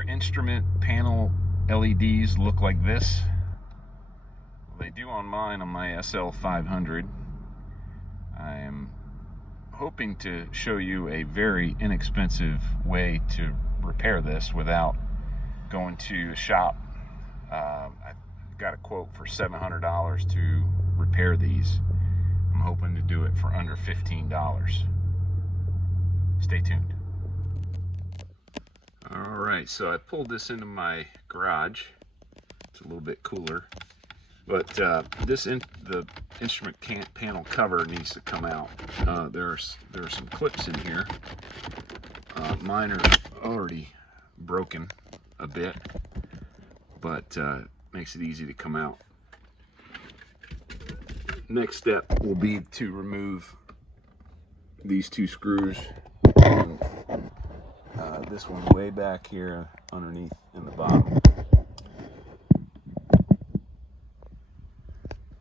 your instrument panel LEDs look like this? Well, they do on mine on my SL 500. I am hoping to show you a very inexpensive way to repair this without going to a shop. I got a quote for $700 to repair these. I'm hoping to do it for under $15. Stay tuned. Alright, so I pulled this into my garage. It's a little bit cooler. But the instrument panel cover needs to come out. There are some clips in here. Mine are already broken a bit, but makes it easy to come out. Next step will be to remove these two screws. And, this one way back here underneath in the bottom.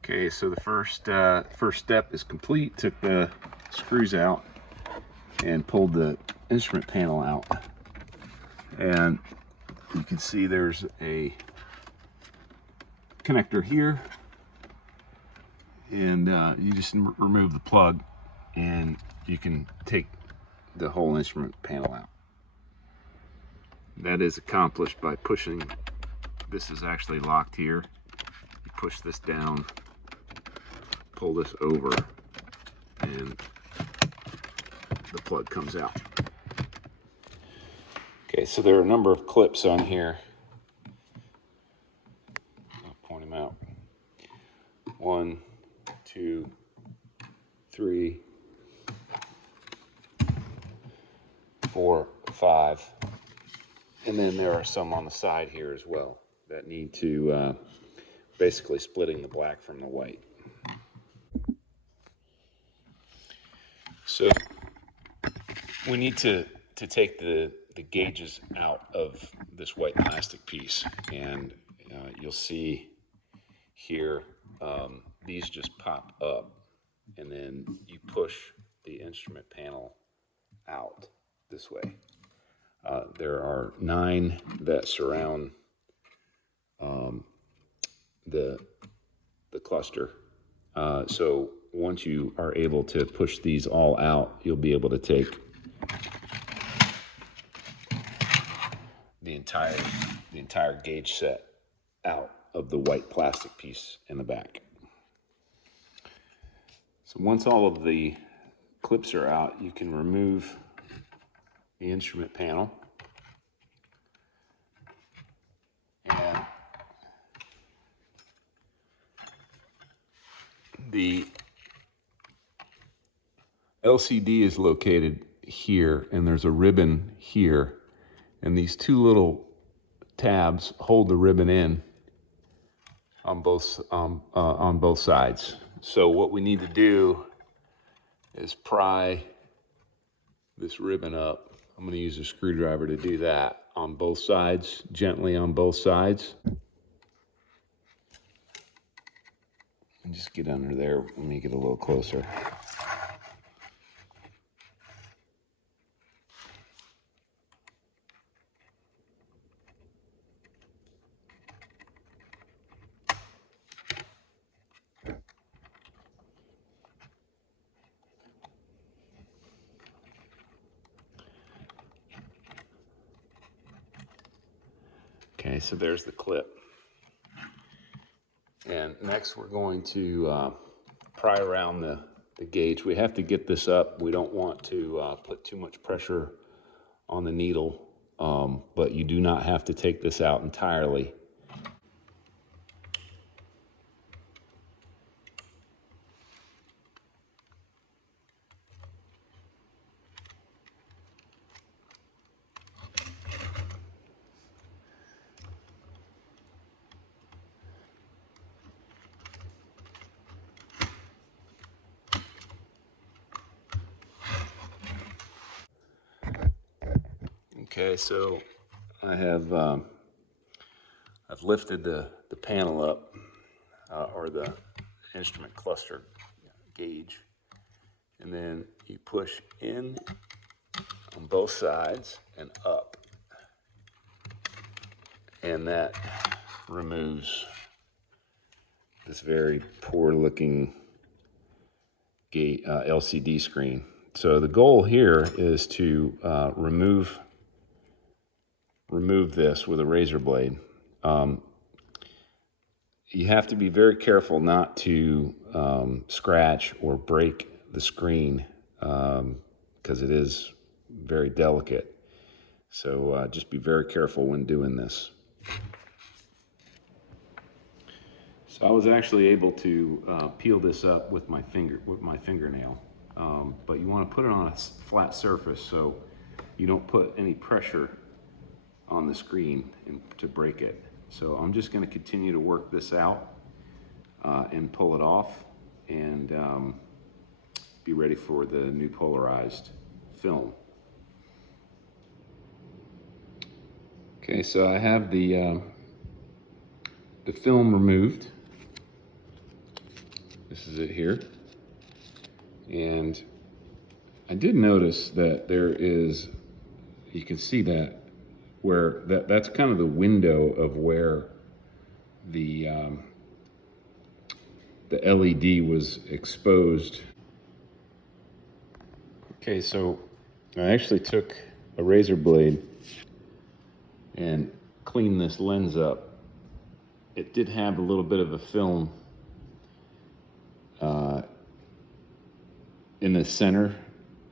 Okay, so the first step is complete. Took the screws out and pulled the instrument panel out, and you can see there's a connector here, and you just remove the plug and you can take the whole instrument panel out. That is accomplished by pushing. This is actually locked here. You push this down, pull this over, and the plug comes out. Okay, so there are a number of clips on here. I'll point them out. 1, 2, 3, 4, 5. And then there are some on the side here as well that need to basically splitting the black from the white. So we need to take the gauges out of this white plastic piece, and you'll see here these just pop up, and then you push the instrument panel out this way. There are 9 that surround the cluster. So once you are able to push these all out, you'll be able to take the entire gauge set out of the white plastic piece in the back. So once all of the clips are out, you can remove the instrument panel, and the LCD is located here, and there's a ribbon here, and these two little tabs hold the ribbon in on both sides. So what we need to do is pry this ribbon up. I'm going to use a screwdriver to do that on both sides, gently on both sides. And just get under there. Let me get a little closer. Okay, so there's the clip. And next we're going to pry around the gauge. We have to get this up. We don't want to put too much pressure on the needle, but you do not have to take this out entirely. Okay, so I have I've lifted the panel up, or the instrument cluster gauge, and then you push in on both sides and up. and that removes this very poor looking gate LCD screen. So the goal here is to remove this with a razor blade. You have to be very careful not to scratch or break the screen because it is very delicate. So just be very careful when doing this. So I was actually able to peel this up with my fingernail, but you want to put it on a flat surface so you don't put any pressure on the screen to break it. So I'm just going to continue to work this out and pull it off and be ready for the new polarized film. Okay, so I have the film removed. This is it here. And I did notice that there is, you can see that where that's kind of the window of where the LED was exposed. Okay, so I actually took a razor blade and cleaned this lens up. It did have a little bit of a film in the center,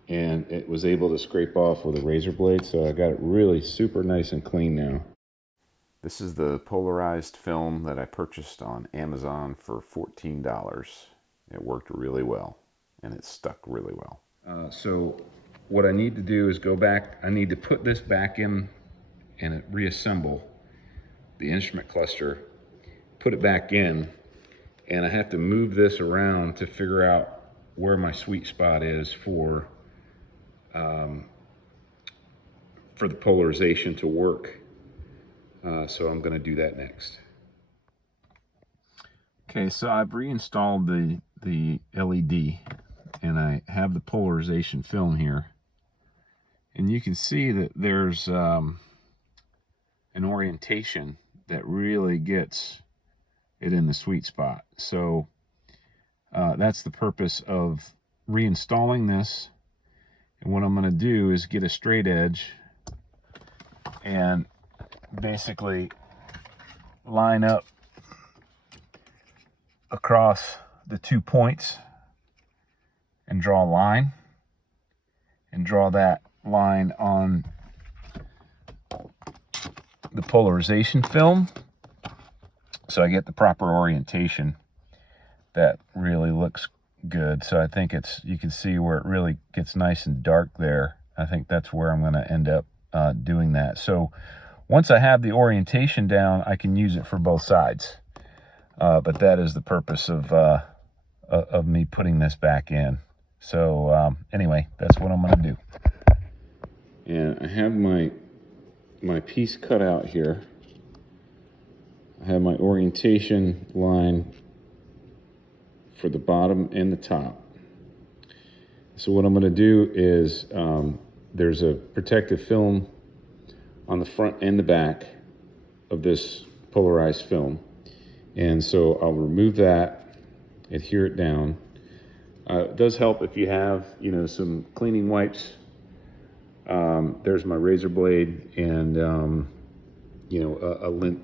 and it was able to scrape off with a razor blade, so I got it really super nice and clean now. This is the polarized film that I purchased on Amazon for $14. It worked really well, and it stuck really well. So what I need to do is go back. I need to put this back in and reassemble the instrument cluster, put it back in, and I have to move this around to figure out where my sweet spot is for the polarization to work. So I'm going to do that next. Okay, so I've reinstalled the LED, and I have the polarization film here, and you can see that there's an orientation that really gets it in the sweet spot. So that's the purpose of reinstalling this. And what I'm going to do is get a straight edge and basically line up across the 2 points and draw a line, and draw that line on the polarization film so I get the proper orientation that really looks good. So I think you can see where it really gets nice and dark there. I think that's where I'm going to end up doing that. So once I have the orientation down, I can use it for both sides. But that is the purpose of me putting this back in. So anyway, that's what I'm going to do. And I have my piece cut out here. I have my orientation line for the bottom and the top. So what I'm going to do is there's a protective film on the front and the back of this polarized film, and so I'll remove that, adhere it down. It does help if you have some cleaning wipes. There's my razor blade and a lint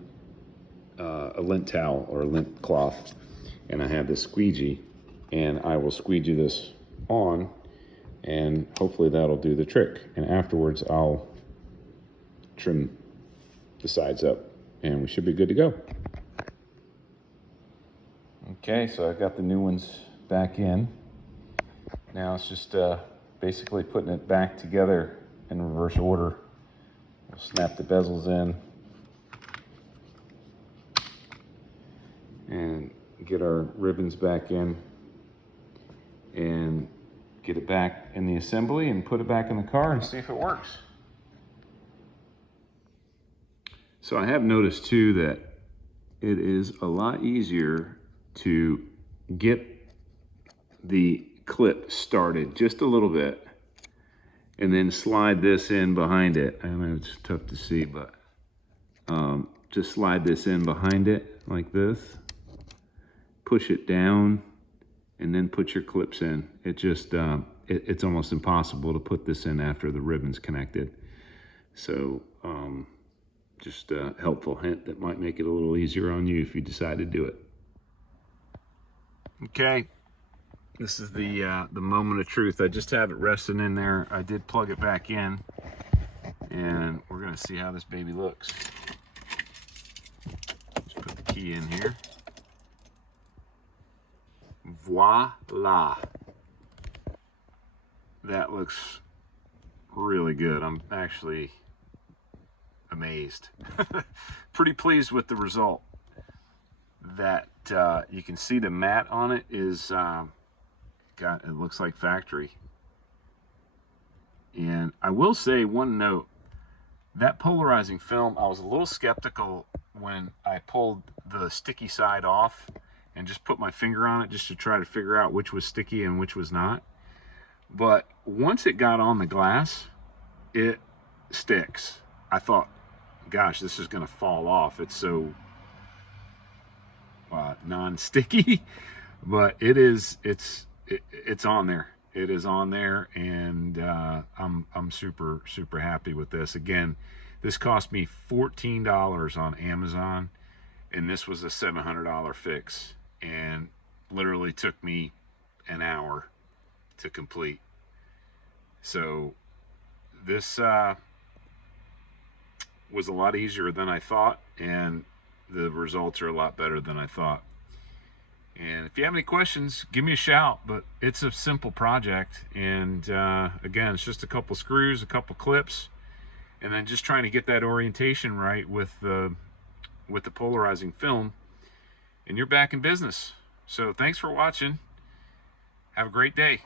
towel or a lint cloth, and I have this squeegee, and I will squeegee this on, and hopefully that'll do the trick. And afterwards I'll trim the sides up, and we should be good to go. Okay, so I've got the new ones back in. Now it's just basically putting it back together in reverse order. We'll snap the bezels in and get our ribbons back in and get it back in the assembly and put it back in the car and see if it works. So I have noticed too that it is a lot easier to get the clip started just a little bit and then slide this in behind it. I know it's tough to see, but just slide this in behind it like this, push it down, and then put your clips in. It just, it's almost impossible to put this in after the ribbon's connected. So just a helpful hint that might make it a little easier on you if you decide to do it. Okay, this is the moment of truth. I just have it resting in there. I did plug it back in, and we're gonna see how this baby looks. Just put the key in here. Voila! That looks really good. I'm actually amazed. Pretty pleased with the result. That you can see the mat on it is it looks like factory. And I will say one note, that polarizing film, I was a little skeptical when I pulled the sticky side off and just put my finger on it just to try to figure out which was sticky and which was not. But once it got on the glass, it sticks. I thought, gosh, this is going to fall off. It's so non-sticky, but it's on there. It is on there, and I'm super happy with this. Again, this cost me $14 on Amazon, and this was a $700 fix, and literally took me an hour to complete. So this was a lot easier than I thought, and the results are a lot better than I thought. And if you have any questions, give me a shout. But it's a simple project, and again, it's just a couple screws, a couple clips, and then just trying to get that orientation right with the polarizing film, and you're back in business. So thanks for watching. Have a great day.